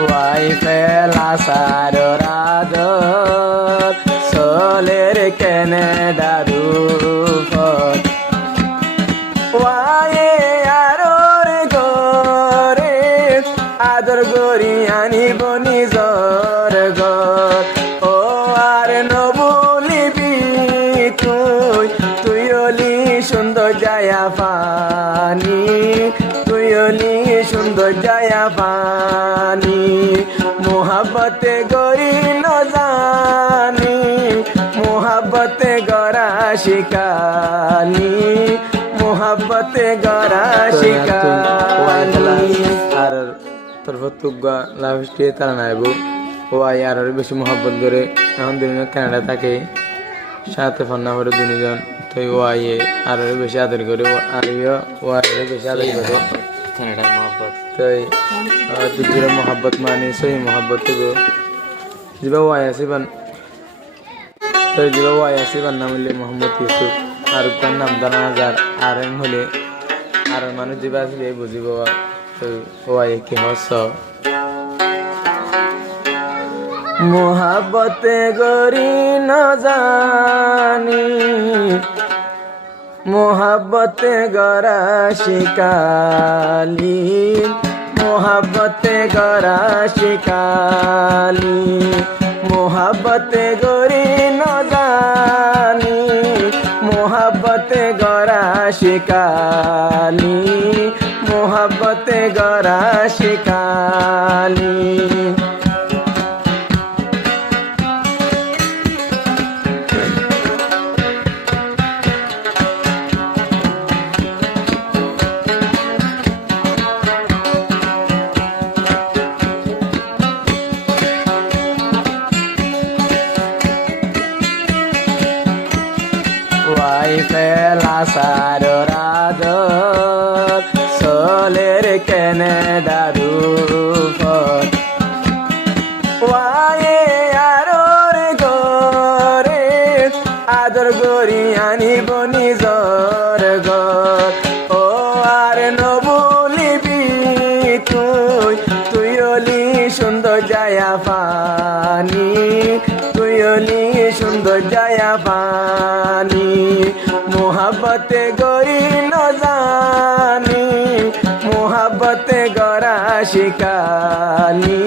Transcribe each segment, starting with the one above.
Y ফেলা সারোরাদর সোলের কেনে দারুফর Y আরোর গরে আদর গরি আনিব নিজর গর ও আর নবুলিবি তুই অলি সুন্দর জায়া পানি তুই অলি সুন্দর জায়া পানি মোহাব্বতে গরি ন জানি মোহাব্বতে গরা শিকানি মোহাব্বতে গরা শিকানি আর তোর ফতুগা লাভিস্টে তারা নাইবো ওয়াই আর বেশি মোহাব্বত করে এখন দুনিয়া কানাডা থাকে সাথে ফান্না করে দুজন তো ওয়াই আর বেশি আদর করে আর ওয়াই বেশি আদর করে কানাডার মোহাব্বত তো দুজোর মোহাব্বত মানে সহি মোহাব্বত গো যিবা ওয়াই আসিবান তো যিবা ওয়াই আসিবান নাম হলে মোহাম্মদ ইউসুফ আর তার নাম জানা হাজার আর এম হলে আর মানুষ যিবা আসলে বুঝিব তো ওয়াই কি হস মোহাব্বতে গরি ন জানি মোহাব্বতে গরা শিকালি মোহাব্বতে গরা শিকালি মোহাব্বতে গরি ন জানি মোহাব্বতে গরা শিকালি মোহাব্বতে গরা শিকালি ওয়াই ফেলা সারোরাদর সোলের কেনে দারুফর ওয়াই আরোর গরে আদর গরি আনিব নিজর গর ও আর নবুলিবি তুই অলি সুন্দর জায়া পানি তুই অলি সুন্দর জায়া পানি মোহাব্বতে গরি ন জানি মোহাব্বতে গরা শিকালি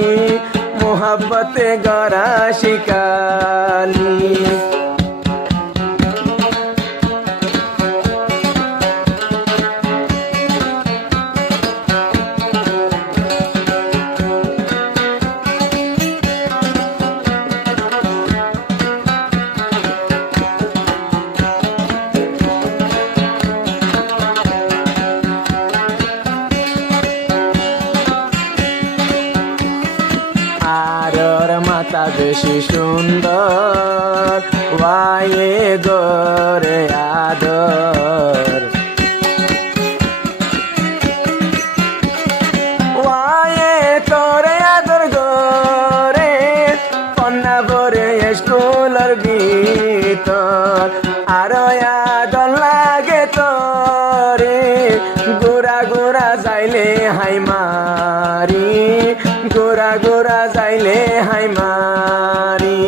মোহাব্বতে গরা শিকালি আরর মাতা বেশি সুন্দর ওয়ায়ে গরে আদর ওয়ায়ে তোরে আদর গরে কন্যা বরে স্কুলের ভিতর আরো আদর লাগে তোরে গোরা গোরা যাইলে হাই মারি গোরা গোরা যাইলে হাই মারি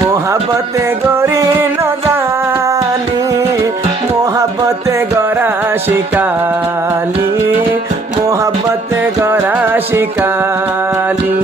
মোহাব্বতে গরি ন জানি মোহাব্বতে গরা শিকালি মোহাব্বতে গরা শিকালি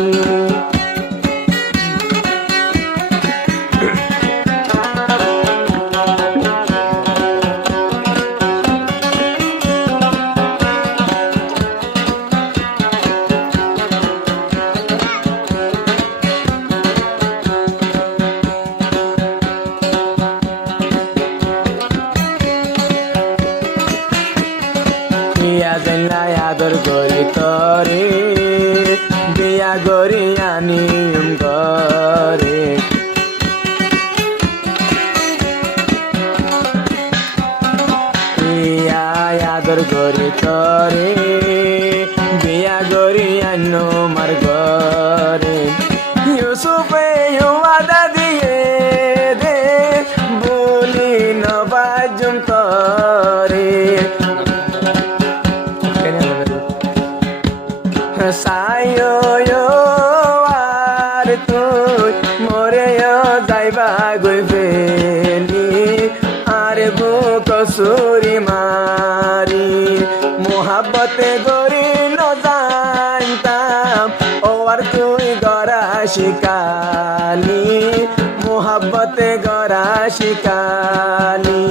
আদর গরি তরে বিয়া গরি আনিম গরে আদর গরি তরে বিয়া গরি আনো মার গরে ইউসুফে ওয়াদা দিয়ে দে বলি নবাজুম তরে sayo yo ও আর তুই গড়া শিকালি মোহাব্বতে গড়া শিকালি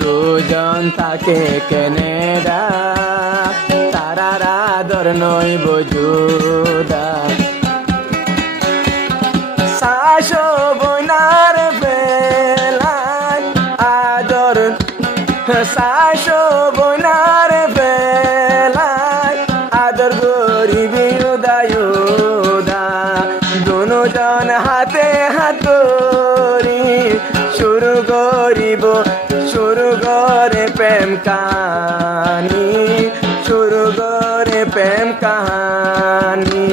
দুজন থাকে কেনেডা তারার আদর নই বজুদা শাশো বইনার বেলায় আদর শাশো বইনার বেলায় আদর গরিবি উদা দুজন হাতে হাত ধরি শুরু করে প্রেম কাহানি শুরু করে প্রেম কাহানি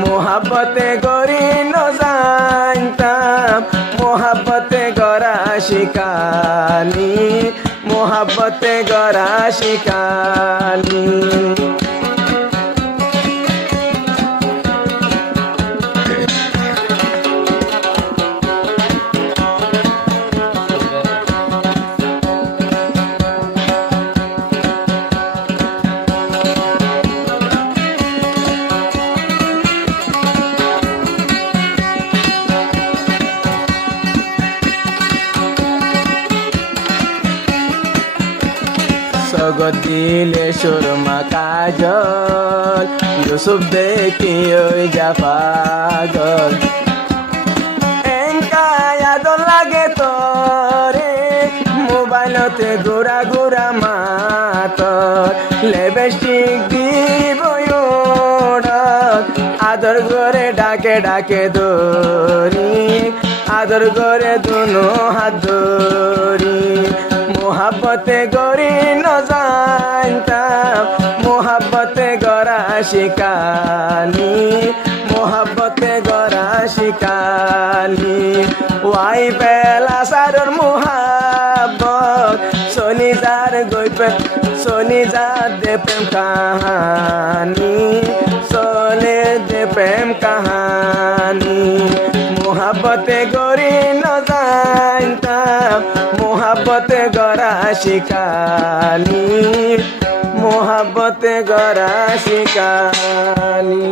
মোহাব্বতে গড়ি ন জানতাম মোহাব্বতে গড়া শিকালি মোহাব্বতে গড়া শিকালি জগৎ দিলে সুরমা কাজল ইউসুফ দেখি ওই যা পাগল এঙ্কায় আদর লাগে তোরে মোবাইলতে ঘোরা মাতর লিপস্টিক দিব আদর করে ডাকে দরি আদর করে দুনো হাত ধরি মোহাব্বতে গড়ি ন জানতাম মোহাব্বতে গড়া শিকালি মোহাব্বতে গড়া শিকালি ওয়াই পেলা সারর মোহাব্বত চলি যার চলি যার দে প্রেম কাহানি চলে দে প্রেম কাহানি মোহাব্বতে গড়ি ন জানতাম মোহাব্বতে গড়া শিকালি মোহাব্বতে গড়া শিকালি।